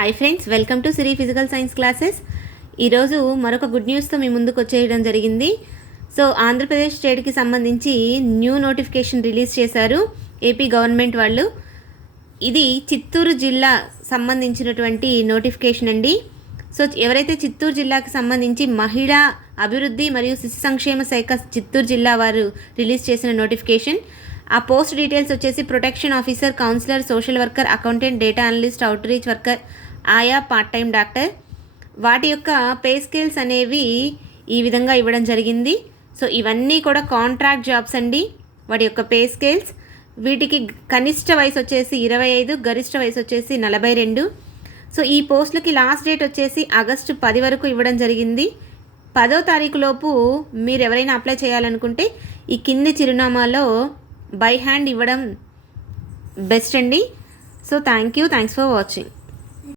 Hi friends, welcome to Siri physical science classes. ఈరోజు మరొక good న్యూస్తో మీ ముందుకు వచ్చేయడం జరిగింది. సో ఆంధ్రప్రదేశ్ స్టేట్కి సంబంధించి న్యూ నోటిఫికేషన్ రిలీజ్ చేశారు ఏపీ గవర్నమెంట్ వాళ్ళు. ఇది చిత్తూరు జిల్లా సంబంధించినటువంటి నోటిఫికేషన్ అండి. సో ఎవరైతే చిత్తూరు జిల్లాకి సంబంధించి మహిళా అభివృద్ధి మరియు శిశు సంక్షేమ శాఖ చిత్తూరు జిల్లా వారు రిలీజ్ చేసిన నోటిఫికేషన్. ఆ పోస్ట్ డీటెయిల్స్ వచ్చేసి protection officer, counsellor, social worker, accountant, data analyst, outreach worker, ఆయా పార్ట్ టైం డాక్టర్. వాటి యొక్క పే స్కేల్స్ అనేవి ఈ విధంగా ఇవ్వడం జరిగింది. సో ఇవన్నీ కూడా కాంట్రాక్ట్ జాబ్స్ అండి. వాటి యొక్క పే స్కేల్స్, వీటికి కనిష్ట వయసు వచ్చేసి 25, గరిష్ట వయసు వచ్చేసి 42. సో ఈ పోస్టులకి లాస్ట్ డేట్ వచ్చేసి ఆగస్టు 10 వరకు ఇవ్వడం జరిగింది. 10వ తారీఖు లోపు మీరు ఎవరైనా అప్లై చేయాలనుకుంటే ఈ కింది చిరునామాలో బై హ్యాండ్ ఇవ్వడం బెస్ట్ అండి. So thanks for watching.